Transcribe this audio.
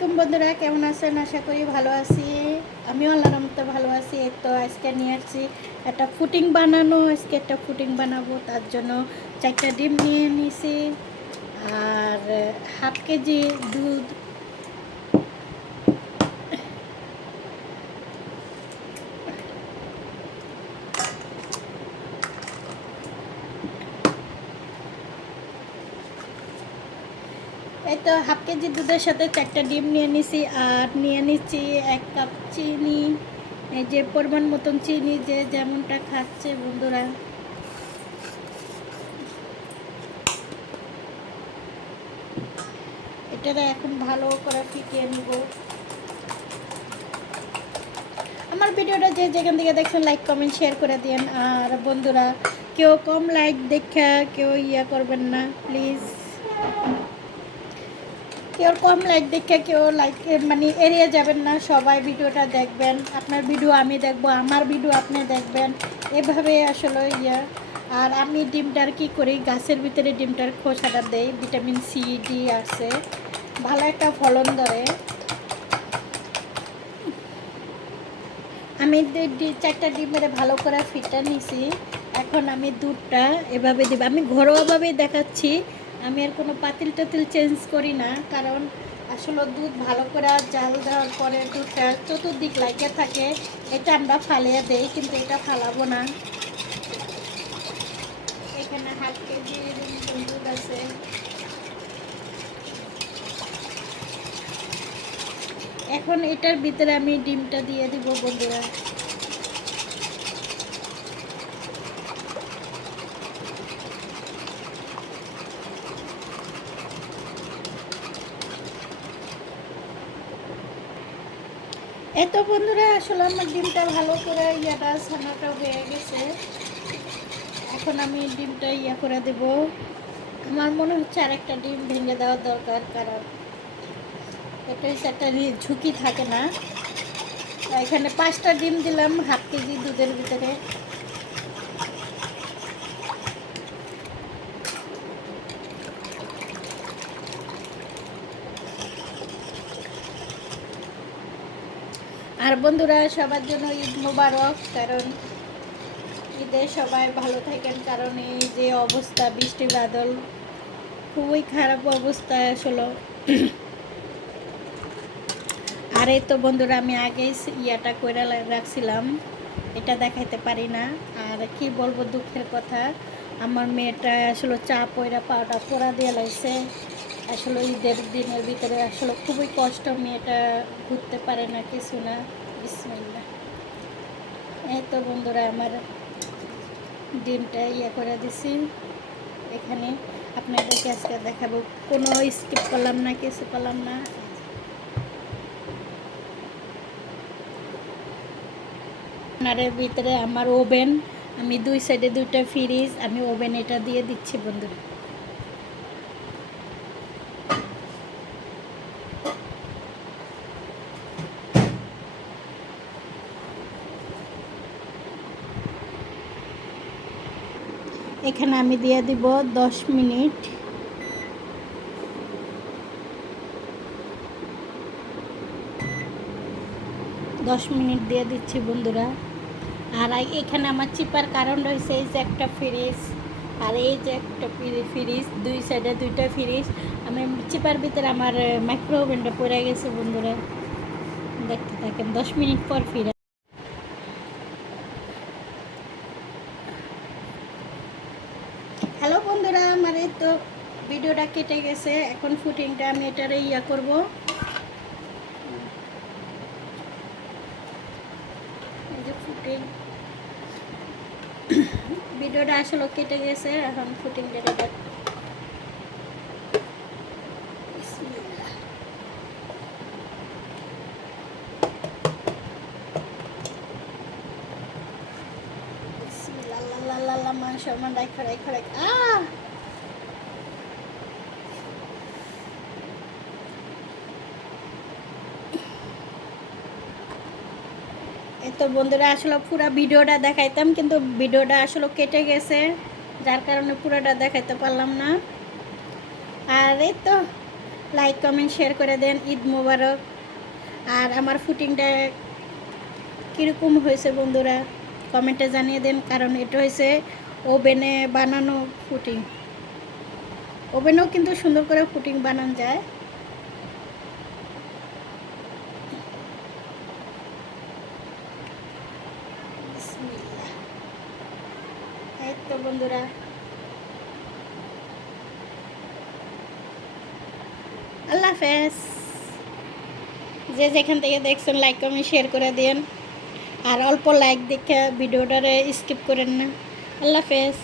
আলাইকুম বন্ধুরা, কেমন আছেন? আশা করি ভালো আছি। আমিও আল্লাহর রহমতে ভালো আছি। এই তো আজকে নিয়ে আসছি একটা ফুটিং বানানো। আজকে একটা ফুটিং বানাবো, তার জন্য 4টা ডিম নিয়ে নিছি আর হাফ কেজি দুধ। এই তো হাফ কেজি দুধের সাথে 4টা ডিম নিয়ে নিছি আর নিয়ে নিচ্ছি 1 কাপ চিনি। এই যে পরিমাণ মতন চিনি, যে যেমনটা খাচ্ছে বন্ধুরা। এটা এখন ভালো করে ফিটিয়ে নিব। আমার ভিডিওটা যে যেখান থেকে দেখছেন লাইক কমেন্ট শেয়ার করে দিন। আর বন্ধুরা, কেউ কম লাইক দেখা কেউ করবেন না প্লিজ। কেউ কম লাইক দেখা কেউ লাইক মানে এড়িয়ে যাবেন না, সবাই ভিডিওটা দেখবেন। আপনার ভিডিও আমি দেখব, আমার ভিডিও আপনি দেখবেন, এভাবে আসলে আর আমি ডিমটার কি করি, গাছের ভিতরে ডিমটার খোসাটা দেই, ভিটামিন সি ডি আছে, ভালো একটা ফলন ধরে। আমি 4টা ডিম মেরে ভালো করে ফিটা নিছি। এখন আমি দুধটা এভাবে দিব, আমি ঘরোয়াভাবেই দেখাচ্ছি। আমি আর কোনো পাতিল টাতিল চেঞ্জ করি না, কারণ আসলে দুধ ভালো করে জাল দেওয়ার পরে দুধটা চতুর্দিক লাগিয়ে থাকে। এটা আমরা ফালিয়ে দেই, কিন্তু এটা ফালাবো না। এখানে হাফ কেজি দুধ আছে। এখন এটার ভিতরে আমি ডিমটা দিয়ে দিব বন্ধুরা। এত বন্ধুরা, আসলে আমার ডিমটা ভালো করে ছানাটা হয়ে গেছে। এখন আমি ডিমটা করে দেব। আমার মনে হচ্ছে আর একটা ডিম ভেঙে দেওয়া দরকার, কারণ এটা হচ্ছে একটা ঝুঁকি থাকে না। এখানে 5টা ডিম দিলাম হাফ কেজি দুধের ভিতরে। আর বন্ধুরা, সবার জন্য ঈদ মোবারক। কারণ ঈদে সবাই ভালো থাকেন, কারণ এই যে অবস্থা, বৃষ্টি বাদল, খুবই খারাপ অবস্থায় আসলে। আর এই তো বন্ধুরা, আমি আগেই করে রাখছিলাম, এটা দেখাইতে পারি না। আর কি বলবো, দুঃখের কথা, আমার মেয়েটা আসলে চা পয়রা পাউডা পোড়া দিয়ে লাগছে। আসলে ঈদের দিনের ভিতরে আসলে খুবই কষ্ট, মেয়েটা ঘুরতে পারে না, কিছু না। বিসমিল্লাহ। এই তো বন্ধুরা, আমার ডিমটা করে দিছি এখানে। আপনাদেরকে আজকে দেখাবো, কোনো স্কিপ করলাম না, কিছু করলাম না। আপনার ভিতরে আমার ওভেন, আমি 2 সাইডে 2টা ফ্রিজ, আমি ওভেন এটা দিয়ে দিচ্ছি বন্ধুরা। এখানে আমি দিয়ে দিব 10 মিনিট। দিয়ে দিচ্ছি বন্ধুরা। আর এখানে আমার চিপার কারণ রয়েছে এই যে একটা ফ্রিজ, আর এই যে একটা ফ্রিজ, 2 সাইডে 2টা ফ্রিজ। আমি চিপার ভিতরে আমার মাইক্রো ওভেনটা পড়ে গেছে বন্ধুরা, দেখতে থাকেন। 10 মিনিট পর ফিরে। হ্যালো বন্ধুরা, আমার এই তো ভিডিওটা কেটে গেছে। এখন ফুটিংটা আমি এটারে করব। এই যে ফুটিং, ভিডিওটা আসলে কেটে গেছে। এখন ফুটিংটা এটা মাংস আমার রাইখ। এই তো বন্ধুরা, আসলে পুরো ভিডিওটা দেখাইতাম, কিন্তু ভিডিওটা আসলে কেটে গেছে, যার কারণে পুরোটা দেখাইতে পারলাম না। আর এই তো লাইক কমেন্ট শেয়ার করে দেন। ঈদ মোবারক। আর আমার ফুটিংটা কীরকম হয়েছে বন্ধুরা কমেন্টে জানিয়ে দেন, কারণ এটা হয়েছে ওভেনে বানানো ফুটিং। ওভেনেও কিন্তু সুন্দর করে ফুটিং বানানো যায়। বিসমিল্লাহ। এই তো বন্ধুরা, আল্লাহ হাফেজ। যে যেখান থেকে দেখছেন লাইক কমেন্ট শেয়ার করে দেন। আর অল্প লাইক দেখে ভিডিওটারে স্কিপ করেন না। আল্লাহ হাফেজ।